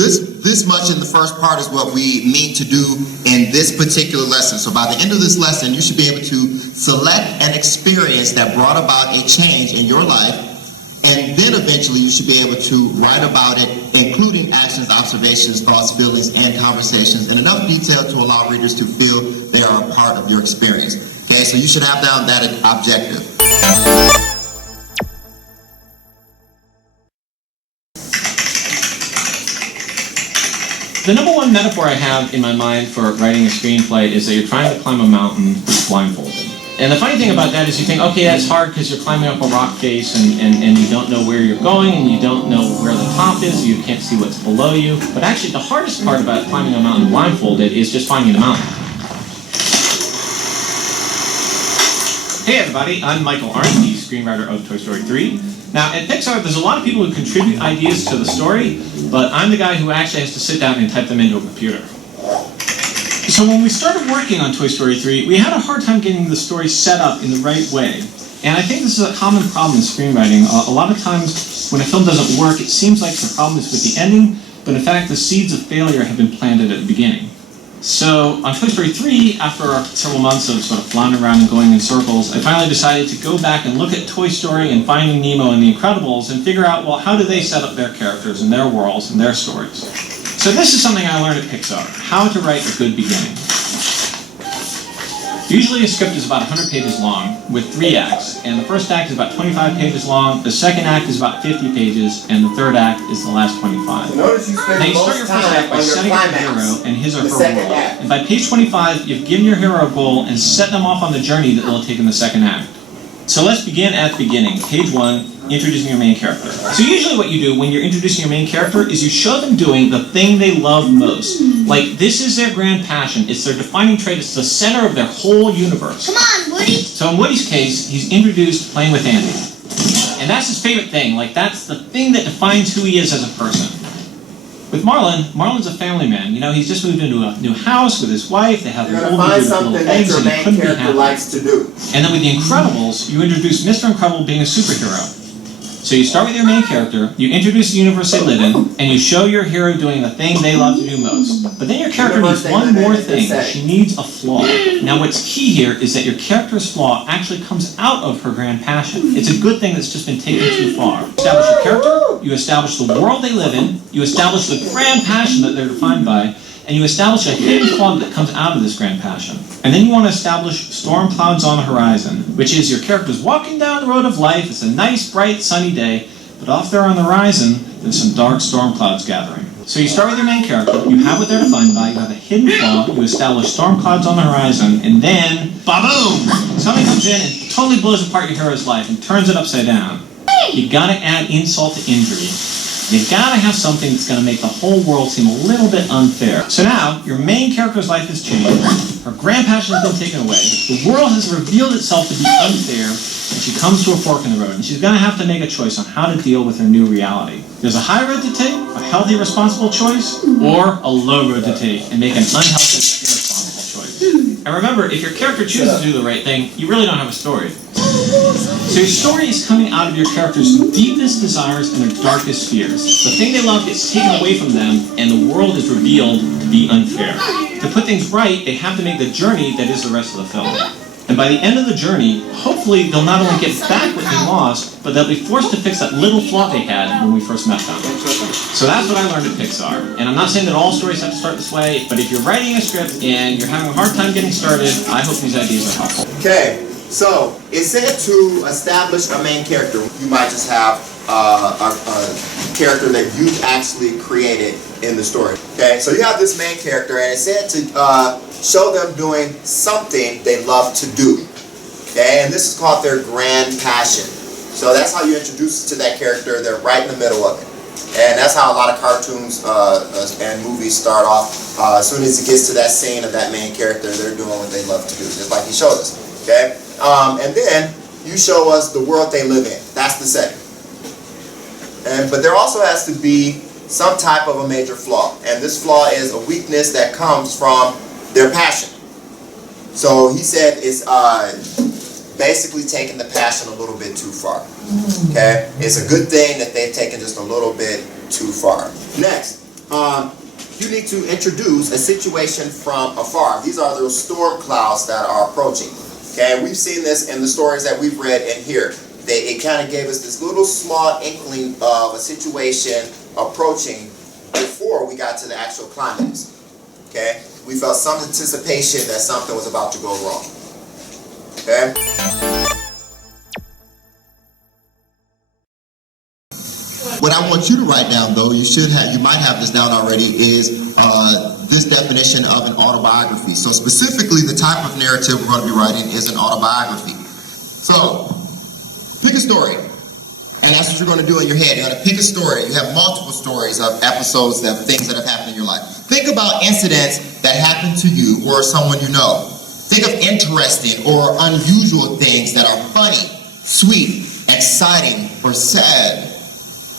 this much in the first part is what we mean to do in this particular lesson. So by the end of this lesson, you should be able to select an experience that brought about a change in your life, and then eventually you should be able to write about it, including actions, observations, thoughts, feelings, and conversations in enough detail to allow readers to feel they are a part of your experience. Okay, so you should have down that objective. The number one metaphor I have in my mind for writing a screenplay is that you're trying to climb a mountain blindfolded. And the funny thing about that is you think, okay, that's hard because you're climbing up a rock face and you don't know where you're going and you don't know where the top is, you can't see what's below you. But actually the hardest part about climbing a mountain blindfolded is just finding the mountain. Hey everybody, I'm Michael Arndt, the screenwriter of Toy Story 3. Now at Pixar there's a lot of people who contribute ideas to the story, but I'm the guy who actually has to sit down and type them into a computer. So when we started working on Toy Story 3, we had a hard time getting the story set up in the right way. And I think this is a common problem in screenwriting. A lot of times when a film doesn't work, it seems like the problem is with the ending, but in fact the seeds of failure have been planted at the beginning. So on Toy Story 3, after several months of sort of floundering around and going in circles, I finally decided to go back and look at Toy Story and Finding Nemo and The Incredibles and figure out, well, how do they set up their characters and their worlds and their stories? So this is something I learned at Pixar, how to write a good beginning. Usually a script is about 100 pages long with 3 acts, and the first act is about 25 pages long, the second act is about 50 pages, and the third act is the last 25. Now you start your first act by setting up your hero and his or her role, act. and by page 25 you've given your hero a goal and set them off on the journey that they'll take in the second act. So let's begin at the beginning, page 1, introducing your main character. So usually what you do when you're introducing your main character is you show them doing the thing they love most. Like, this is their grand passion, it's their defining trait, it's the center of their whole universe. Come on, Woody! So in Woody's case, he's introduced playing with Andy. And that's his favorite thing, like that's the thing that defines who he is as a person. With Marlon's a family man. You know, he's just moved into a new house with his wife, they have You're an going to old find beautiful something little that eggs, your and he main couldn't be character happier. likes to do. And then with The Incredibles, you introduce Mr. Incredible being a superhero. So you start with your main character, you introduce the universe they live in, and you show your hero doing the thing they love to do most. But then your character needs one more thing. She needs a flaw. Now what's key here is that your character's flaw actually comes out of her grand passion. It's a good thing that's just been taken too far. You establish your character, you establish the world they live in, you establish the grand passion that they're defined by, and you establish a hidden flaw that comes out of this grand passion. And then you want to establish storm clouds on the horizon, which is your character's walking down the road of life, it's a nice, bright, sunny day, but off there on the horizon, there's some dark storm clouds gathering. So you start with your main character, you have what they're defined by, you have a hidden flaw, you establish storm clouds on the horizon, and then, ba-boom! Something comes in and totally blows apart your hero's life and turns it upside down. You gotta add insult to injury. You gotta have something that's gonna make the whole world seem a little bit unfair. So now, your main character's life has changed, her grand passion has been taken away, the world has revealed itself to be unfair, and she comes to a fork in the road, and she's gonna have to make a choice on how to deal with her new reality. There's a high road to take, a healthy, responsible choice, or a low road to take and make an unhealthy, irresponsible choice. And remember, if your character chooses to do the right thing, you really don't have a story. So your story is coming out of your character's deepest desires and their darkest fears. The thing they love gets taken away from them, and the world is revealed to be unfair. To put things right, they have to make the journey that is the rest of the film. And by the end of the journey, hopefully they'll not only get back what they lost, but they'll be forced to fix that little flaw they had when we first met them. So that's what I learned at Pixar. And I'm not saying that all stories have to start this way, but if you're writing a script and you're having a hard time getting started, I hope these ideas are helpful. Okay, so it's said to establish a main character. You might just have a character that you've actually created in the story. Okay, so you have this main character, and it's said to show them doing something they love to do. Okay, and this is called their grand passion. So that's how you introduce to that character. They're right in the middle of it. And that's how a lot of cartoons and movies start off. As soon as it gets to that scene of that main character, they're doing what they love to do, just like he showed us. Okay, and then you show us the world they live in. That's the setting. But there also has to be some type of a major flaw, and this flaw is a weakness that comes from their passion. So he said it's basically taking the passion a little bit too far. Okay, it's a good thing that they've taken just a little bit too far. Next, you need to introduce a situation from afar. These are those storm clouds that are approaching. Okay, we've seen this in the stories that we've read in here. It kind of gave us this little small inkling of a situation approaching before we got to the actual climax. Okay, we felt some anticipation that something was about to go wrong. Okay. What I want you to write down, though, you might have this down already, is this definition of an autobiography. So specifically, the type of narrative we're going to be writing is an autobiography. So, pick a story, and that's what you're going to do in your head. You're going to pick a story. You have multiple stories of episodes, of things that have happened in your life. Think about incidents that happened to you or someone you know. Think of interesting or unusual things that are funny, sweet, exciting, or sad.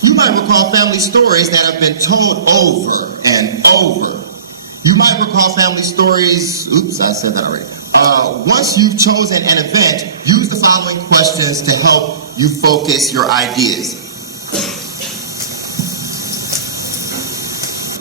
You might recall family stories that have been told over and over. You might recall family stories, oops, I said that already. Once you've chosen an event, use the following questions to help you focus your ideas.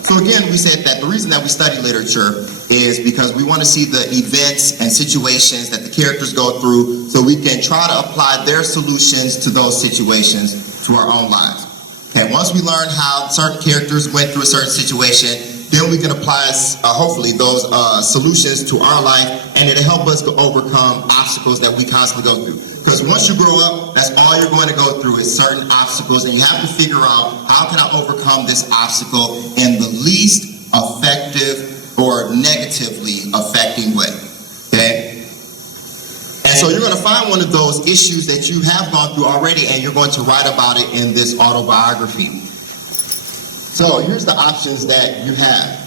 So again, we said that the reason that we study literature is because we want to see the events and situations that the characters go through so we can try to apply their solutions to those situations to our own lives. Okay, once we learn how certain characters went through a certain situation, then we can apply, hopefully, those solutions to our life, and it'll help us to overcome obstacles that we constantly go through. Because once you grow up, that's all you're going to go through is certain obstacles, and you have to figure out, how can I overcome this obstacle in the least effective or negatively affecting way, okay? And so you're going to find one of those issues that you have gone through already, and you're going to write about it in this autobiography. So here's the options that you have.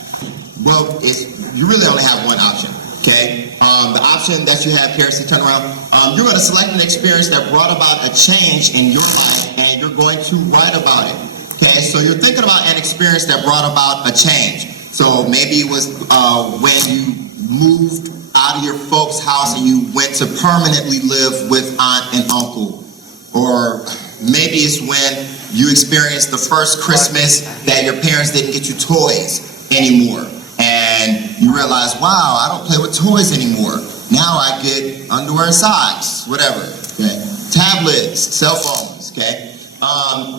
Well, you really only have one option, okay? The option that you have here, so turn around. You're going to select an experience that brought about a change in your life, and you're going to write about it, okay? So you're thinking about an experience that brought about a change. So maybe it was when you moved out of your folks' house and you went to permanently live with aunt and uncle. Or maybe it's when you experienced the first Christmas that your parents didn't get you toys anymore. And you realize, wow, I don't play with toys anymore. Now I get underwear and socks, whatever. Okay. Tablets, cell phones, okay?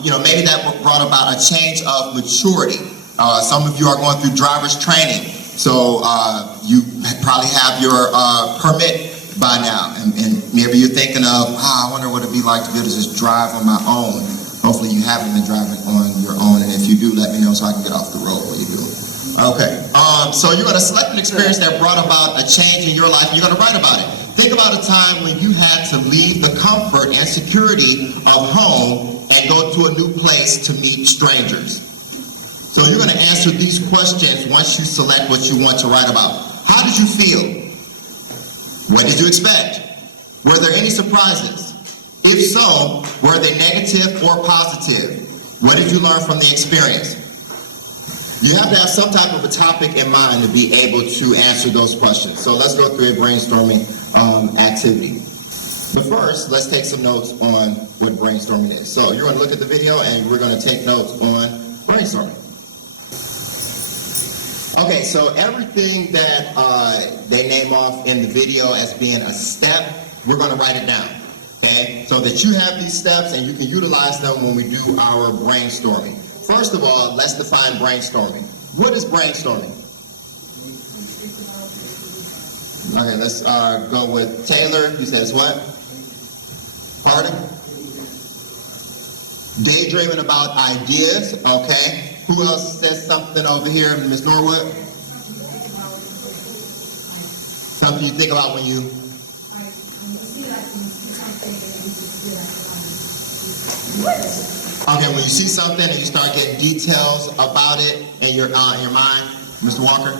Maybe that brought about a change of maturity. Some of you are going through driver's training. So you probably have your permit by now, and maybe you're thinking of, I wonder what it'd be like to be able to just drive on my own. Hopefully you haven't been driving on your own, and if you do, let me know so I can get off the road while you do it. Okay, so you're going to select an experience that brought about a change in your life, and you're going to write about it. Think about a time when you had to leave the comfort and security of home and go to a new place to meet strangers. So you're going to answer these questions once you select what you want to write about. How did you feel? What did you expect? Were there any surprises? If so, were they negative or positive? What did you learn from the experience? You have to have some type of a topic in mind to be able to answer those questions. So let's go through a brainstorming activity. But first, let's take some notes on what brainstorming is. So you're going to look at the video and we're going to take notes on brainstorming. Okay, so everything that they name off in the video as being a step, we're going to write it down, okay? So that you have these steps and you can utilize them when we do our brainstorming. First of all, let's define brainstorming. What is brainstorming? Okay, let's go with Taylor. You said it's what? Pardon? Daydreaming about ideas, okay. Who else says something over here, Ms. Norwood? Something you think about when you... Okay, when you see something and you start getting details about it in your mind, Mr. Walker?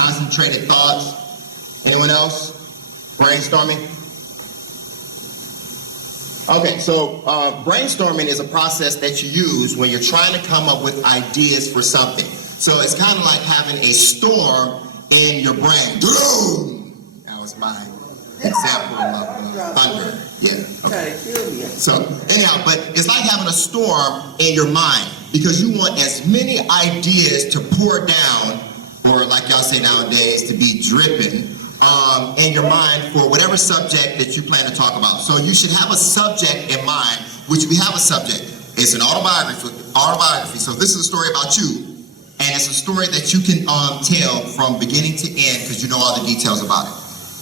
Concentrated thoughts. Anyone else? Brainstorming? Okay, so brainstorming is a process that you use when you're trying to come up with ideas for something. So it's kind of like having a storm in your brain. Boom! That was my example of thunder. Yeah. Okay. So anyhow, but it's like having a storm in your mind. because you want as many ideas to pour down, or like y'all say nowadays, to be dripping in your mind for whatever subject that you plan to talk about. So you should have a subject in mind, which we have a subject. It's an autobiography. So this is a story about you, and it's a story that you can tell from beginning to end because you know all the details about it.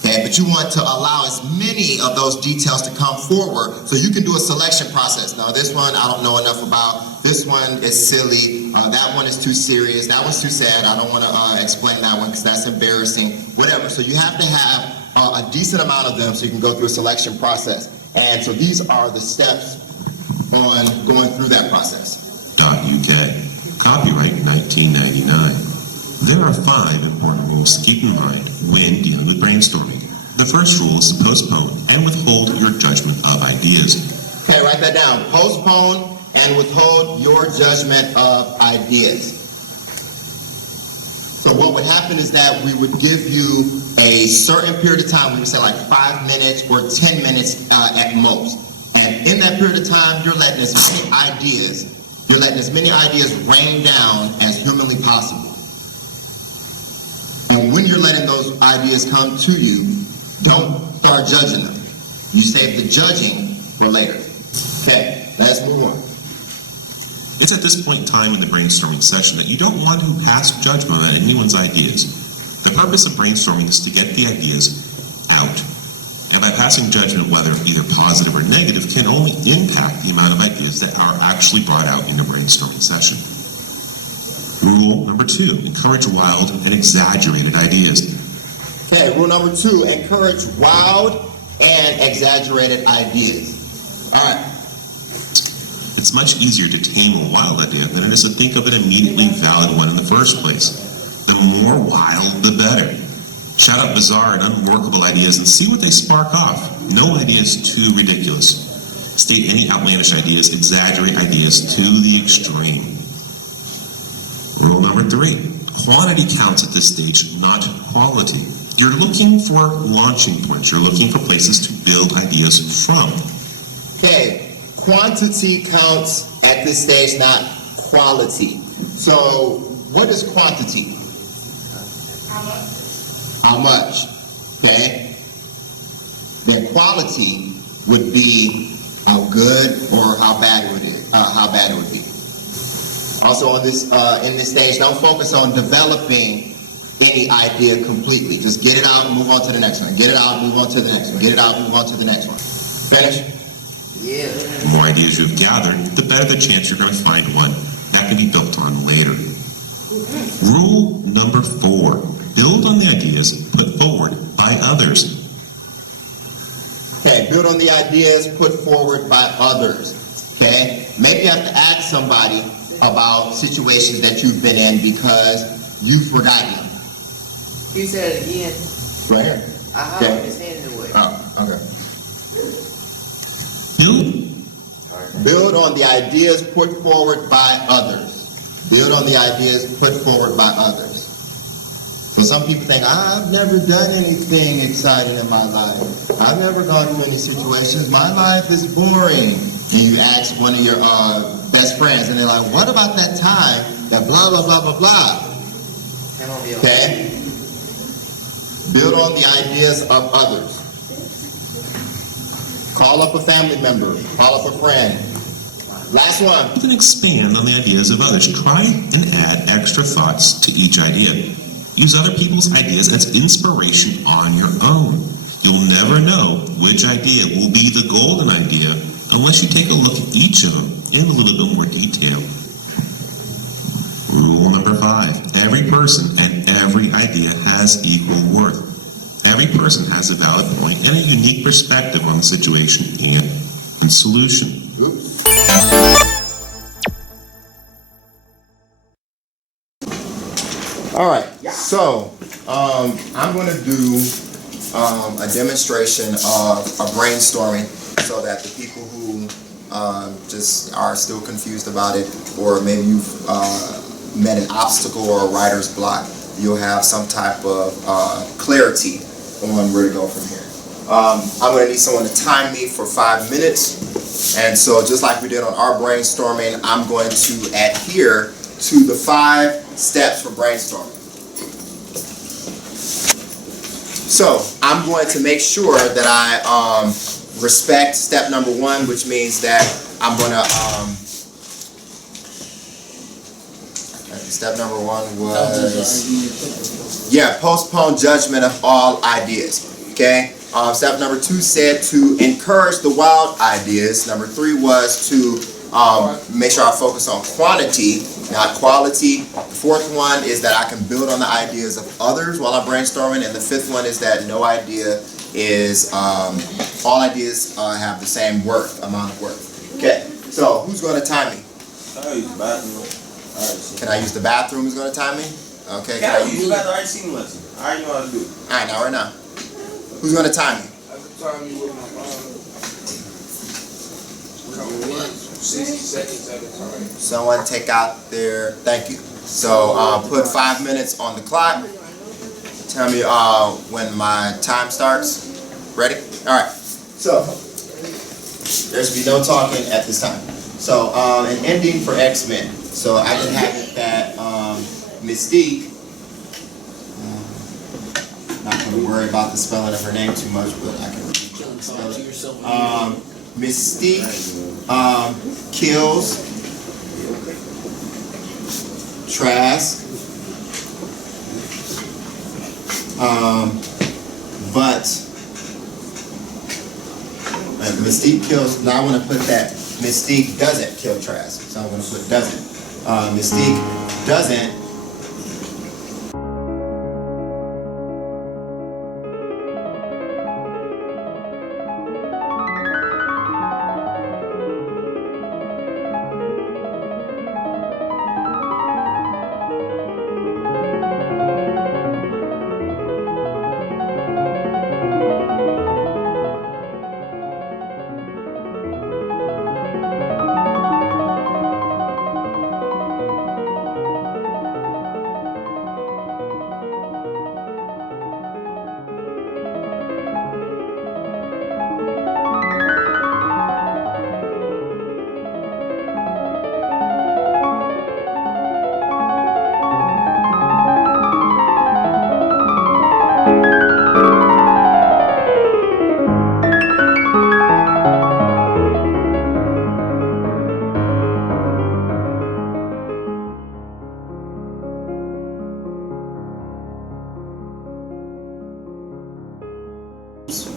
Okay, but you want to allow as many of those details to come forward so you can do a selection process. Now this one I don't know enough about. This one is silly. That one is too serious. That one's too sad. I don't want to explain that one because that's embarrassing. Whatever. So you have to have a decent amount of them so you can go through a selection process. And so these are the steps on going through that process. .uk. Copyright 1999. There are 5 important rules to keep in mind when dealing with brainstorming. The first rule is to postpone and withhold your judgment of ideas. Okay, write that down. Postpone and withhold your judgment of ideas. So what would happen is that we would give you a certain period of time. We would say like 5 minutes or 10 minutes at most. And in that period of time, you're letting as many ideas rain down as humanly possible. And when you're letting those ideas come to you, don't start judging them. You save the judging for later. Okay, let's move on. It's at this point in time in the brainstorming session that you don't want to pass judgment on anyone's ideas. The purpose of brainstorming is to get the ideas out. And by passing judgment, whether either positive or negative, can only impact the amount of ideas that are actually brought out in a brainstorming session. Rule number 2, encourage wild and exaggerated ideas. Okay, rule number 2, encourage wild and exaggerated ideas. All right. It's much easier to tame a wild idea than it is to think of an immediately valid one in the first place. The more wild, the better. Shout out bizarre and unworkable ideas and see what they spark off. No idea is too ridiculous. State any outlandish ideas, exaggerate ideas to the extreme. Rule number 3, quantity counts at this stage, not quality. You're looking for launching points. You're looking for places to build ideas from. Okay, quantity counts at this stage, not quality. So what is quantity? How much? Okay? Then quality would be how good or how bad it would be. Also on this in this stage, don't focus on developing any idea completely. Just get it out and move on to the next one. Get it out, move on to the next one. Get it out, move on to the next one. Finish? Yeah. The more ideas you've gathered, the better the chance you're going to find one that can be built on later. Rule number 4, build on the ideas put forward by others. Okay, build on the ideas put forward by others. Okay? Maybe you have to ask somebody about situations that you've been in because you've forgotten them. You said it again. Right here. I Okay. heard his hand in the way. Oh, okay. Build Build on the ideas put forward by others. Build on the ideas put forward by others. So some people think, I've never done anything exciting in my life. I've never gone through any situations. My life is boring. And you ask one of your best friends, and they're like, what about that time that blah, blah, blah, blah, blah? Okay? Build on the ideas of others. Call up a family member. Call up a friend. Last one. Then expand on the ideas of others. Try and add extra thoughts to each idea. Use other people's ideas as inspiration on your own. You'll never know which idea will be the golden idea unless you take a look at each of them in a little bit more detail. Rule number 5. Every person and every idea has equal worth. Every person has a valid point and a unique perspective on the situation and solution. Oops. All right, so I'm going to do a demonstration of brainstorming so that the people who just are still confused about it, or maybe you've met an obstacle or a writer's block, you'll have some type of clarity on where to go from here. I'm going to need someone to time me for 5 minutes. And so just like we did on our brainstorming, I'm going to adhere to the 5 steps for brainstorming. So I'm going to make sure that I respect step number 1, which means that I'm going to step number 1 was postpone judgment of all ideas. Okay. Step number 2 said to encourage the wild ideas. Number 3 was to make sure I focus on quantity, not quality. The 4th one is that I can build on the ideas of others while I'm brainstorming. And the 5th one is that no idea is, all ideas have the same amount of worth. Okay, so who's going to time me? I use the bathroom. Can I use the bathroom? Who's going to time me? Okay, Can I use the bathroom? I already seen the lesson. I already know how to do it. Alright, now right now. Who's going to time me? I can time you with my phone. 60 seconds at a time. Someone take out their, thank you. So put 5 minutes on the clock. Tell me when my time starts. Ready? Alright, so there should be no talking at this time. So an ending for X-Men. So I can have it that Mystique, not going to worry about the spelling of her name too much, but I can spell it. Mystique kills Trask, but Mystique kills. Now I want to put that Mystique doesn't kill Trask, so I'm going to put doesn't. Mystique doesn't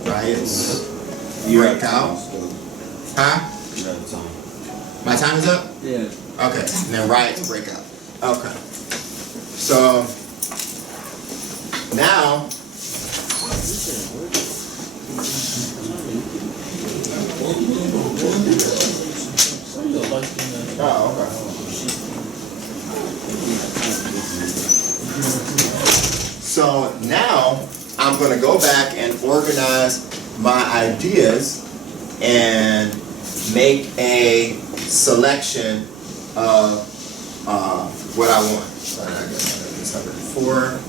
riots break out. Huh? My time is up? Yeah. Okay, and then riots break out. Okay. So now So now I'm going to go back and organize my ideas and make a selection of what I want. So I guess it's number 4.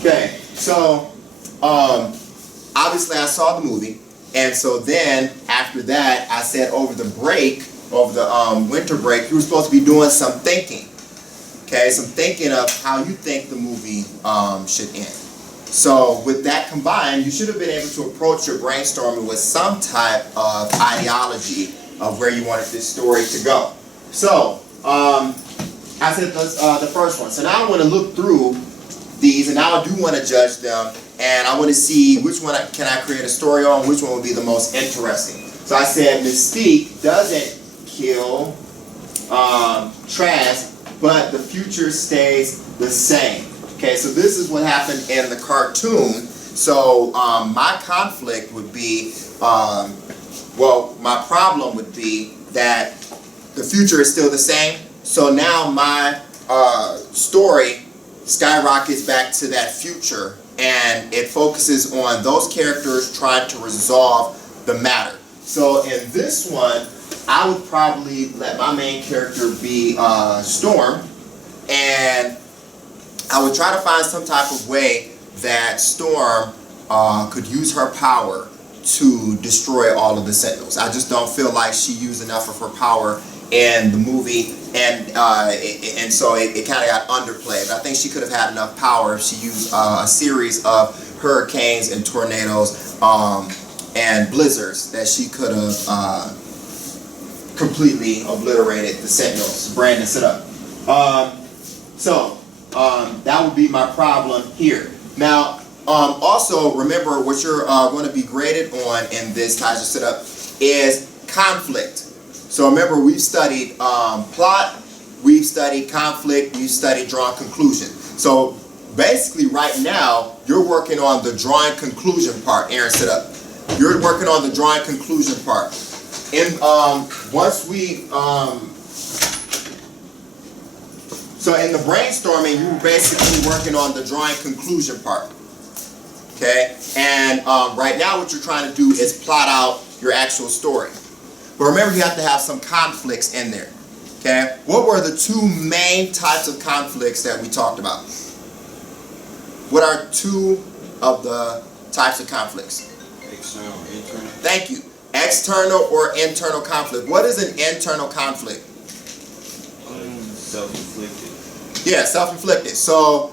Okay, so obviously I saw the movie, and so then after that I said over the break, over the winter break, you were supposed to be doing some thinking. Okay, some thinking of how you think the movie should end. So with that combined, you should have been able to approach your brainstorming with some type of ideology of where you wanted this story to go. So I said the first one. So now I want to look through these, and now I do want to judge them, and I want to see which one can I create a story on, which one would be the most interesting. So I said Mystique doesn't kill Trask, but the future stays the same. Okay, so this is what happened in the cartoon. So my conflict would be, my problem would be that the future is still the same. So now my story skyrockets back to that future, and it focuses on those characters trying to resolve the matter. So in this one, I would probably let my main character be Storm, and I would try to find some type of way that Storm could use her power to destroy all of the Sentinels. I just don't feel like she used enough of her power in the movie, and so it kind of got underplayed. But I think she could have had enough power if she used a series of hurricanes and tornadoes and blizzards that she could have completely obliterated the Sentinels. Brandon, sit up. That would be my problem here. Now, also remember what you're going to be graded on in this Taja setup is conflict. So remember, we've studied plot, we've studied conflict, we've studied drawing conclusion. So basically right now, you're working on the drawing conclusion part. Aaron, sit up. You're working on the drawing conclusion part. And once we, so in the brainstorming, you were basically working on the drawing conclusion part. Okay? And right now what you're trying to do is plot out your actual story. But remember, you have to have some conflicts in there. Okay? What were the two main types of conflicts that we talked about? What are two of the types of conflicts? External, internal. Thank you. External or internal conflict. What is an internal conflict? Self-inflicted. Yeah, self-inflicted. So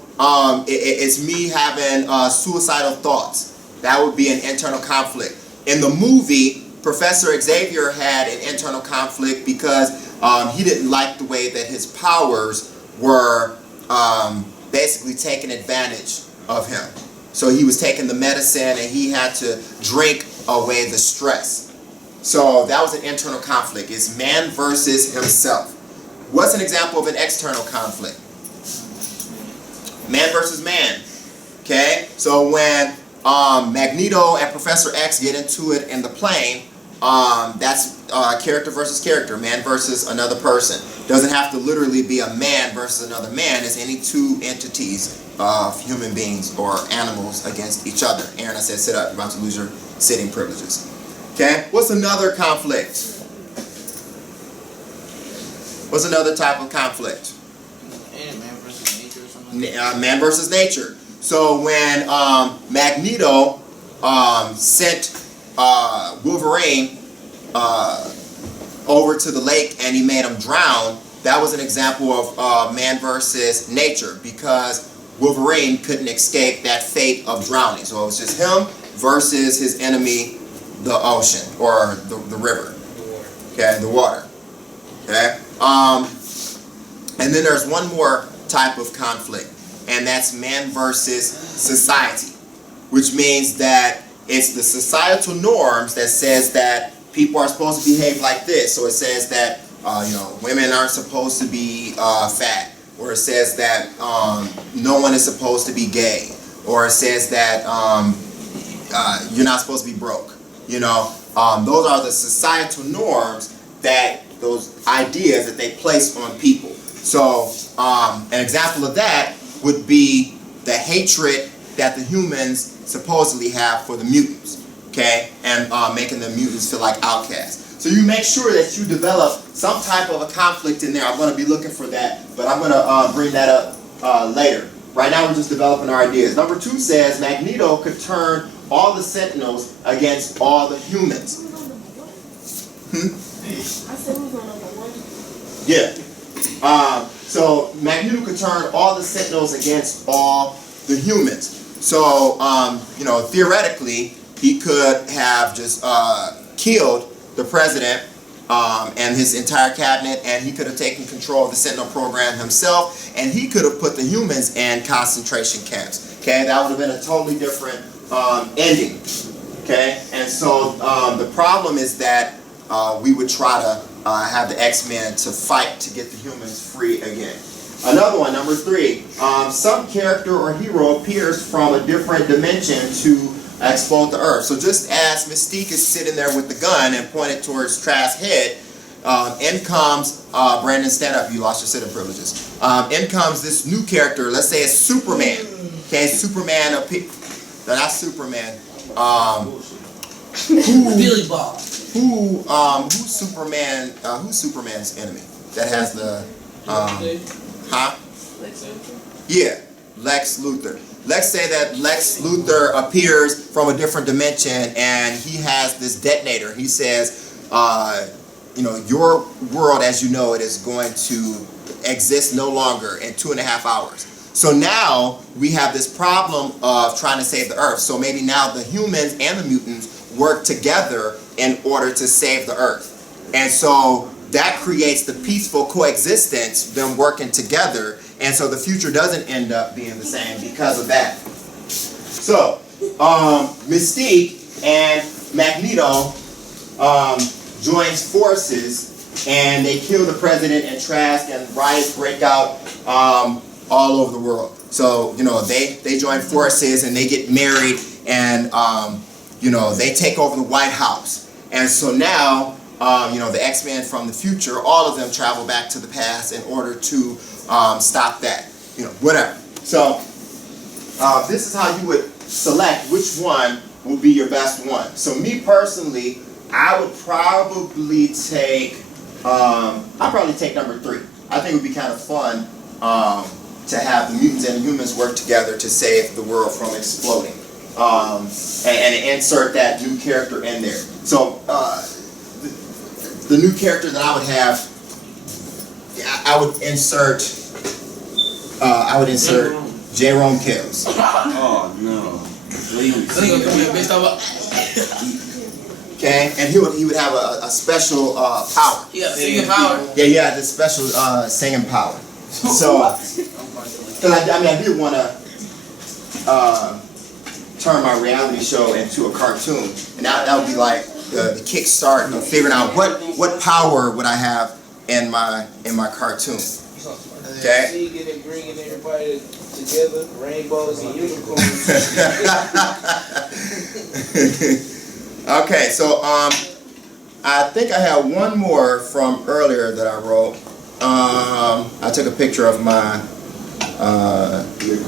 it's me having suicidal thoughts. That would be an internal conflict. In the movie, Professor Xavier had an internal conflict because he didn't like the way that his powers were basically taking advantage of him. So he was taking the medicine and he had to drink away the stress. So that was an internal conflict. It's man versus himself. What's an example of an external conflict? Man versus man. Okay? So when Magneto and Professor X get into it in the plane, that's character versus character, man versus another person. Doesn't have to literally be a man versus another man. It's any two entities of human beings or animals against each other. Aaron, I said sit up. You're about to lose your sitting privileges. Okay? What's another conflict? What's another type of conflict? Man versus nature or something. Man versus nature. So when Magneto sent Wolverine over to the lake and he made him drown, that was an example of man versus nature, because Wolverine couldn't escape that fate of drowning. So it was just him versus his enemy, the ocean, or the river. Okay, the water. Okay? And then there's one more type of conflict, and that's man versus society, which means that it's the societal norms that says that people are supposed to behave like this. So it says that women aren't supposed to be fat, or it says that no one is supposed to be gay, or it says that you're not supposed to be broke. Those are the societal norms, that those ideas that they place on people. So an example of that would be the hatred that the humans supposedly have for the mutants, okay, and making the mutants feel like outcasts. So you make sure that you develop some type of a conflict in there. I'm going to be looking for that, but I'm going to bring that up later. Right now we're just developing our ideas. Number 2 says Magneto could turn all the Sentinels against all the humans. I said we was on number 1. Yeah. So Magneto could turn all the Sentinels against all the humans. So, theoretically, he could have just killed the president and his entire cabinet, and he could have taken control of the Sentinel program himself, and he could have put the humans in concentration camps. Okay, that would have been a totally different ending. Okay, and so the problem is that we would try to have the X-Men to fight to get the humans free again. Another one, number 3. Some character or hero appears from a different dimension to explode the Earth. So just as Mystique is sitting there with the gun and pointed towards Trask's head, in comes, Brandon, stand up, you lost your sitting privileges. In comes this new character, let's say it's Superman. Okay, Superman, not Superman. Billy Bob. Who's Superman? Who's Superman's enemy? That has the Lex Luthor? Yeah, Lex Luthor. let's say that Lex Luthor appears from a different dimension and he has this detonator. He says, your world as you know it is going to exist no longer in 2.5 hours. So now we have this problem of trying to save the Earth. So maybe now the humans and the mutants work together in order to save the Earth. And so that creates the peaceful coexistence, them working together. And so the future doesn't end up being the same because of that. So Mystique and Magneto joins forces and they kill the president and Trask, and riots break out all over the world. So, they join forces and they get married and, they take over the White House. And so now, the X-Men from the future, all of them travel back to the past in order to stop that, whatever. So, this is how you would select which one will be your best one. So me personally, I would probably take, number 3. I think it would be kind of fun to have the mutants and the humans work together to save the world from exploding. And insert that new character in there. So the new character that I would have, I would insert Jerome Kills. Oh no. Please. Okay, and he would have a special power. Yeah, singing power. Yeah, he had this special singing power. So, because I did want to turn my reality show into a cartoon, and that would be like the kickstart of figuring out what power would I have in my cartoon. Okay. See, getting bringing everybody together, rainbows and unicorns. Okay, so I think I have one more from earlier that I wrote. I took a picture of my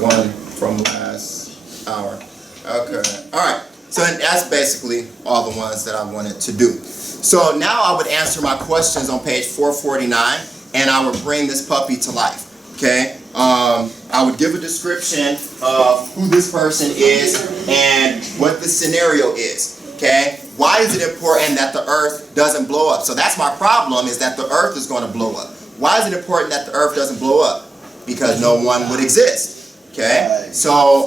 one from last hour. Okay, all right. So that's basically all the ones that I wanted to do. So now I would answer my questions on page 449, and I would bring this puppy to life. Okay, I would give a description of who this person is and what the scenario is. Okay, why is it important that the Earth doesn't blow up? So that's my problem, is that the Earth is going to blow up. Why is it important that the Earth doesn't blow up? Because no one would exist. Okay, so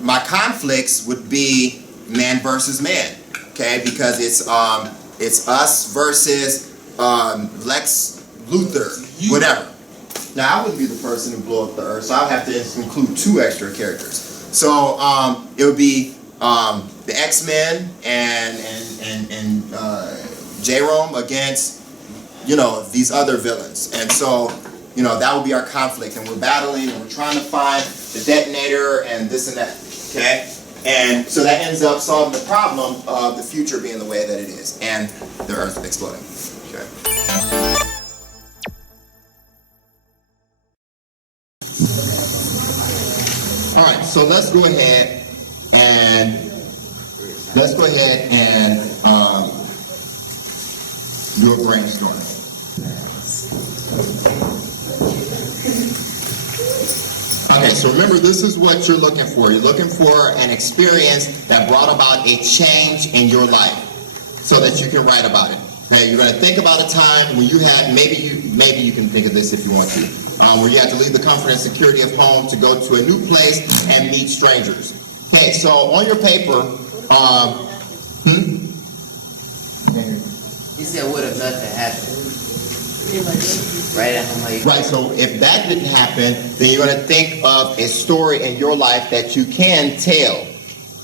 my conflicts would be man versus man. Okay, because it's us versus Lex Luthor, whatever. Now I wouldn't be the person who blew up the Earth, so I would have to include 2 extra characters. So it would be the X-Men and Jerome against these other villains, and so that would be our conflict, and we're battling and we're trying to find the detonator and this and that. Okay, and so that ends up solving the problem of the future being the way that it is and the Earth exploding. Okay. All right, so let's go ahead and do a brainstorming. Okay, so remember, this is what you're looking for. You're looking for an experience that brought about a change in your life so that you can write about it. Okay, you're going to think about a time when you had, maybe you can think of this if you want to, where you had to leave the comfort and security of home to go to a new place and meet strangers. Okay, so on your paper, He said, what if nothing happened? Right at home. Right, so if that didn't happen, then you're going to think of a story in your life that you can tell,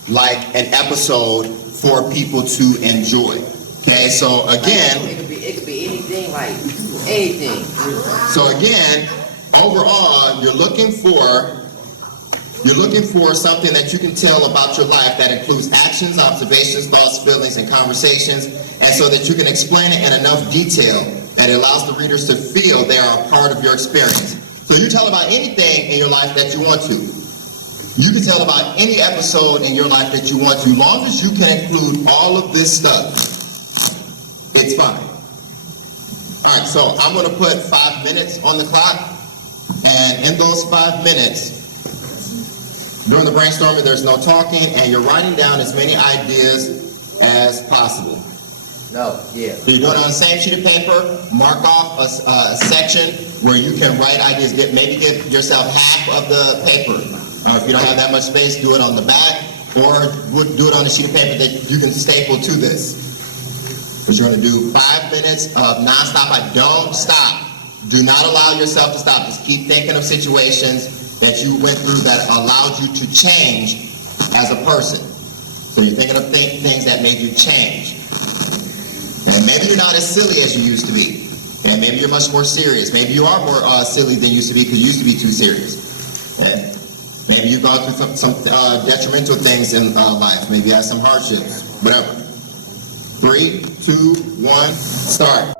like an episode for people to enjoy. Okay, so again, It could be anything, like anything. so again, overall, you're looking for something that you can tell about your life that includes actions, observations, thoughts, feelings, and conversations, and so that you can explain it in enough detail that it allows the readers to feel they are a part of your experience. So you tell about anything in your life that you want to. You can tell about any episode in your life that you want to, long as you can include all of this stuff. It's fine. All right, so I'm going to put 5 minutes on the clock, And in those 5 minutes, during the brainstorming, there's no talking, and you're writing down as many ideas as possible. No, yeah. So you do it on the same sheet of paper, mark off a section where you can write ideas. Maybe give yourself half of the paper. If you don't have that much space, do it on the back, or do it on a sheet of paper that you can staple to this. Because you're going to do 5 minutes of nonstop. Don't stop. Do not allow yourself to stop. Just keep thinking of situations that you went through that allowed you to change as a person. So you're thinking of things that made you change. And maybe you're not as silly as you used to be. And maybe you're much more serious. Maybe you are more silly than you used to be because you used to be too serious. And maybe you've gone through some detrimental things in life. Maybe you had some hardships. Whatever. 3, 2, 1, start.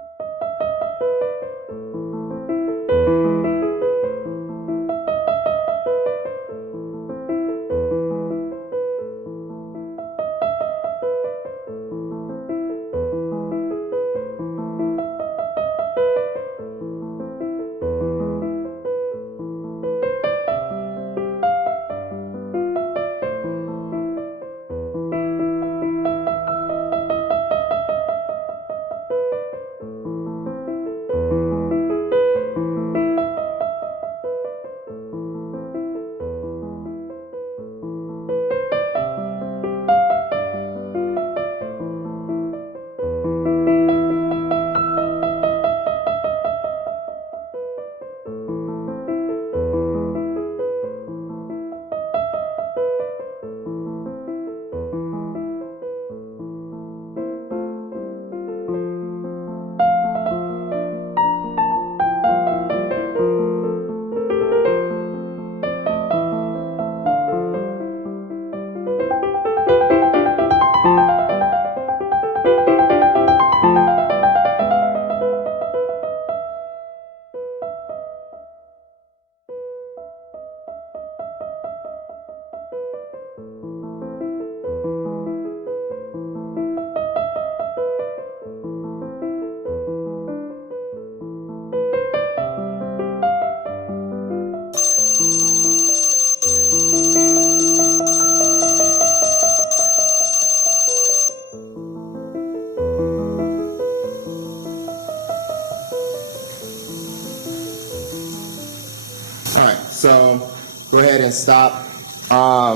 All right, so go ahead and stop. I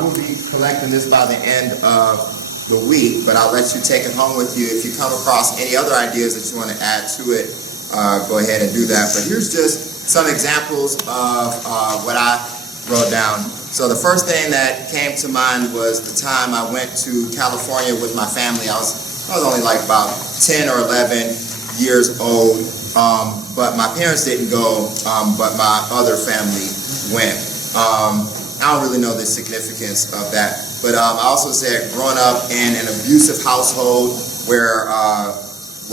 will be collecting this by the end of the week, but I'll let you take it home with you. If you come across any other ideas that you want to add to it, go ahead and do that. But here's just some examples of what I wrote down. So the first thing that came to mind was the time I went to California with my family. I was only like about 10 or 11 years old. But my parents didn't go, but my other family went. I don't really know the significance of that, but I also said growing up in an abusive household where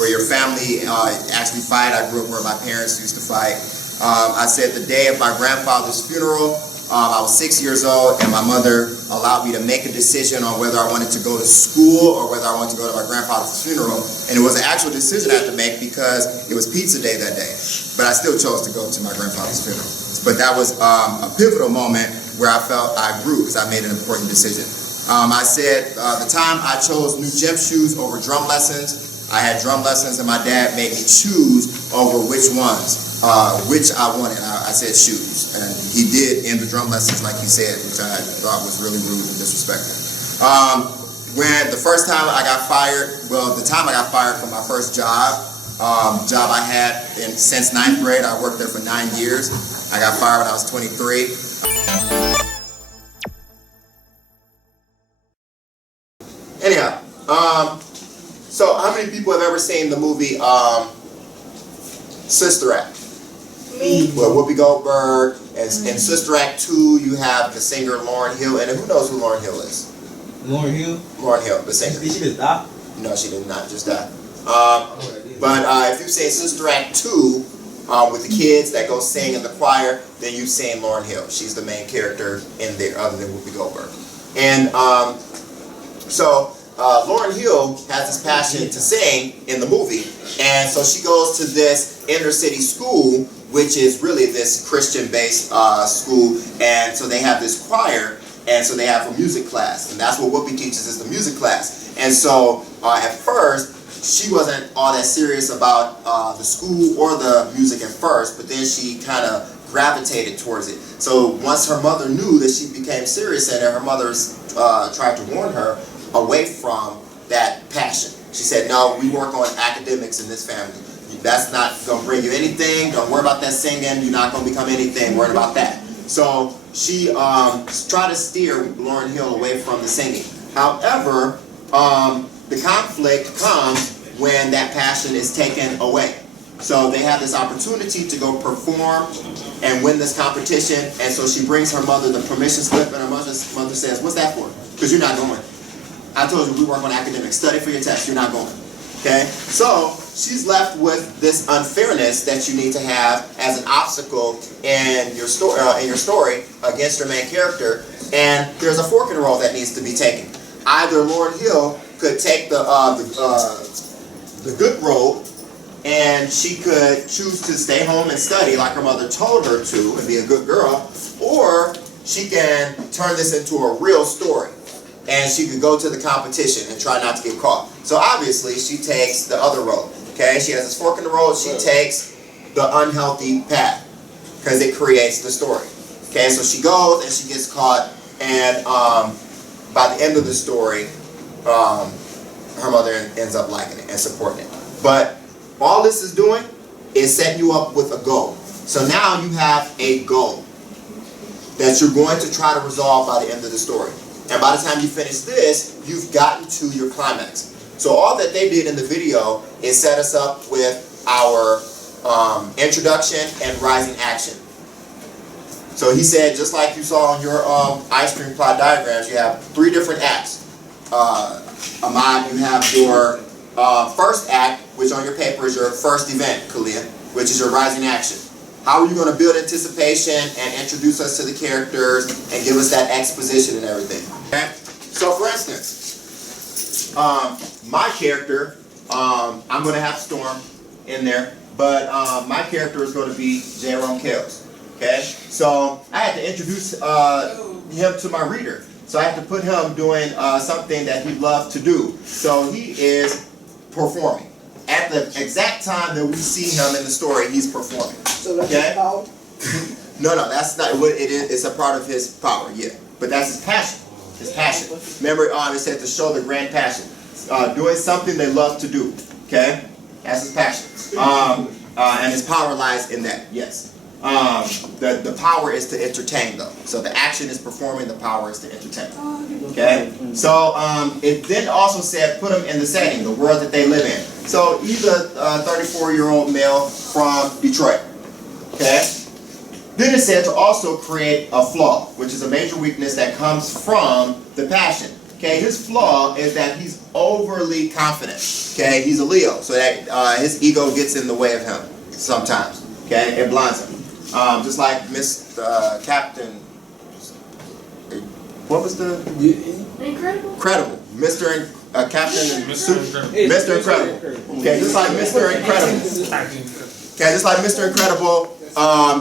your family actually fight. I grew up where my parents used to fight. I said the day of my grandfather's funeral, I was 6 years old, and my mother allowed me to make a decision on whether I wanted to go to school or whether I wanted to go to my grandfather's funeral. And it was an actual decision I had to make because it was pizza day that day. But I still chose to go to my grandfather's funeral. But that was a pivotal moment where I felt I grew because I made an important decision. I said the time I chose new gym shoes over drum lessons. I had drum lessons, and my dad made me choose over which ones, which I wanted. I said shoes, and he did end the drum lessons like he said, which I thought was really rude and disrespectful. When the first time I got fired, the time I got fired from my first job I had since 9th grade. I worked there for 9 years. I got fired when I was 23. Anyhow, so how many people have ever seen the movie Sister Act? Me. Well, Whoopi Goldberg, and in Sister Act 2, you have the singer Lauryn Hill, and who knows who Lauryn Hill is? Lauryn Hill? Lauryn Hill, the singer. Did she just die? No, she did not just die. But if you've seen Sister Act 2, with the kids that go sing in the choir, then you've seen Lauryn Hill. She's the main character in there, other than Whoopi Goldberg. And Lauryn Hill has this passion to sing in the movie, and so she goes to this inner city school, which is really this Christian-based school, and so they have this choir, and so they have a music class, and that's what Whoopi teaches is the music class. And so at first, she wasn't all that serious about the school or the music at first, but then she kind of gravitated towards it. So once her mother knew that she became serious in it, her mother tried to warn her away from that passion. She said, no, we work on academics in this family. That's not going to bring you anything. Don't worry about that singing. You're not going to become anything. Worry about that. So she tried to steer Lauryn Hill away from the singing. However, the conflict comes when that passion is taken away. So they have this opportunity to go perform and win this competition, and so she brings her mother the permission slip, and her mother says, what's that for? Because you're not going. I told you we work on academics. Study for your test. You're not going. Okay? So she's left with this unfairness that you need to have as an obstacle in your story against your main character, and there's a fork in the road that needs to be taken. Either Lauryn Hill could take the good road, and she could choose to stay home and study like her mother told her to and be a good girl, or she can turn this into a real story, and she could go to the competition and try not to get caught. So obviously she takes the other road. Okay, she has this fork in the road. She takes the unhealthy path because it creates the story. Okay, so she goes and she gets caught, and by the end of the story, her mother ends up liking it and supporting it. But all this is doing is setting you up with a goal. So now you have a goal that you're going to try to resolve by the end of the story. And by the time you finish this, you've gotten to your climax. So all that they did in the video is set us up with our introduction and rising action. So he said, just like you saw on your ice cream plot diagrams, you have 3 different acts. Ahmad, you have your first act, which on your paper is your first event, Kalia, which is your rising action. How are you going to build anticipation and introduce us to the characters and give us that exposition and everything? Okay? So for instance, my character, I'm going to have Storm in there, but my character is going to be Jerome Kales. Okay? So I had to introduce him to my reader. So I have to put him doing something that he loves to do. So he is performing. At the exact time that we see him in the story, he's performing. So that's his power? No, that's not what it is. It's a part of his power, yeah. But that's his passion. His passion. Remember, it said to show the grand passion. Doing something they love to do. Okay? That's his passion. And his power lies in that, yes. The power is to entertain, though. So the action is performing, the power is to entertain. Okay? So it then also said put them in the setting, the world that they live in. So he's a 34-year-old male from Detroit. Okay? Then it said to also create a flaw, which is a major weakness that comes from the passion. Okay? His flaw is that he's overly confident. Okay? He's a Leo, so that his ego gets in the way of him sometimes. Okay? It blinds him. Just like Captain, what was the? Incredible. Incredible. Captain Mr. Incredible. Okay, just like Mr. Incredible. Okay, just like Mr. Incredible,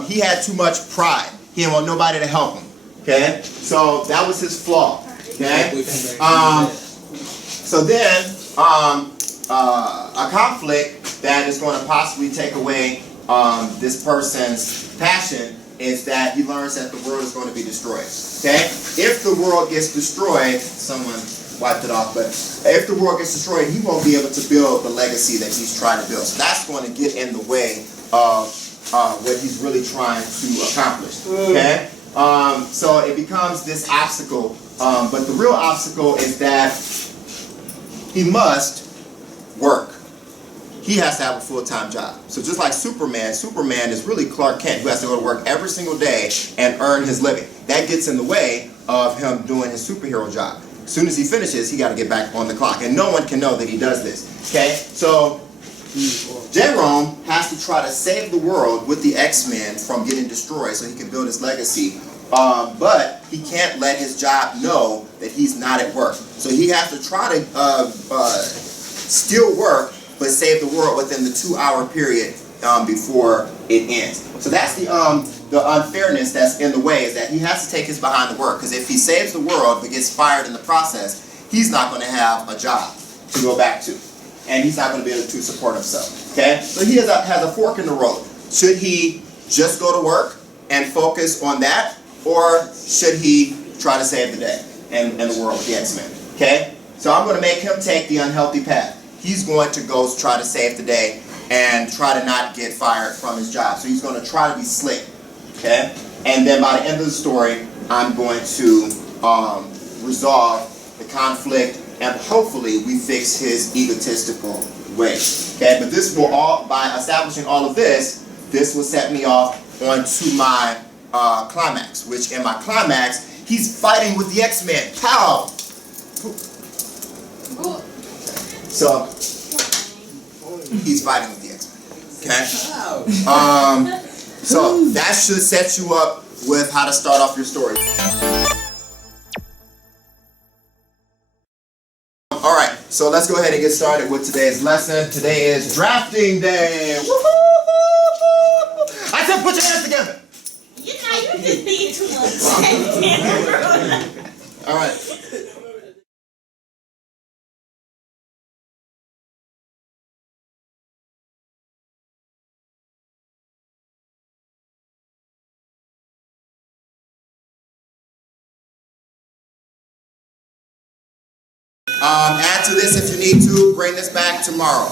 he had too much pride. He didn't want nobody to help him. Okay, so that was his flaw. Okay, so then a conflict that is going to possibly take away this person's passion is that he learns that the world is going to be destroyed. Okay? If the world gets destroyed, someone wiped it off, but if the world gets destroyed, he won't be able to build the legacy that he's trying to build. So that's going to get in the way of what he's really trying to accomplish. Okay? So it becomes this obstacle, but the real obstacle is that he must work. He has to have a full-time job. So just like Superman is really Clark Kent, who has to go to work every single day and earn his living. That gets in the way of him doing his superhero job. As soon as he finishes, he got to get back on the clock. And no one can know that he does this. Okay? So Jerome has to try to save the world with the X-Men from getting destroyed so he can build his legacy. But he can't let his job know that he's not at work. So he has to try to still work, but save the world within the 2-hour period before it ends. So that's the unfairness that's in the way, is that he has to take his behind the work, because if he saves the world but gets fired in the process, he's not going to have a job to go back to, and he's not going to be able to support himself. Okay, so he has a fork in the road. Should he just go to work and focus on that, or should he try to save the day and the world with the X-Men? Okay, so I'm going to make him take the unhealthy path. He's going to go try to save the day and try to not get fired from his job. So he's going to try to be slick. Okay, and then by the end of the story, I'm going to resolve the conflict, and hopefully we fix his egotistical ways. Okay, but this will by establishing all of this will set me off onto my climax, which in my climax, he's fighting with the X-Men. Pow! So he's fighting with the X-Men. Okay? So that should set you up with how to start off your story. Alright, so let's go ahead and get started with today's lesson. Today is drafting day. Woo-hoo! I said put your hands together. You know, you just need too much. Alright. Add to this if you need to. Bring this back tomorrow.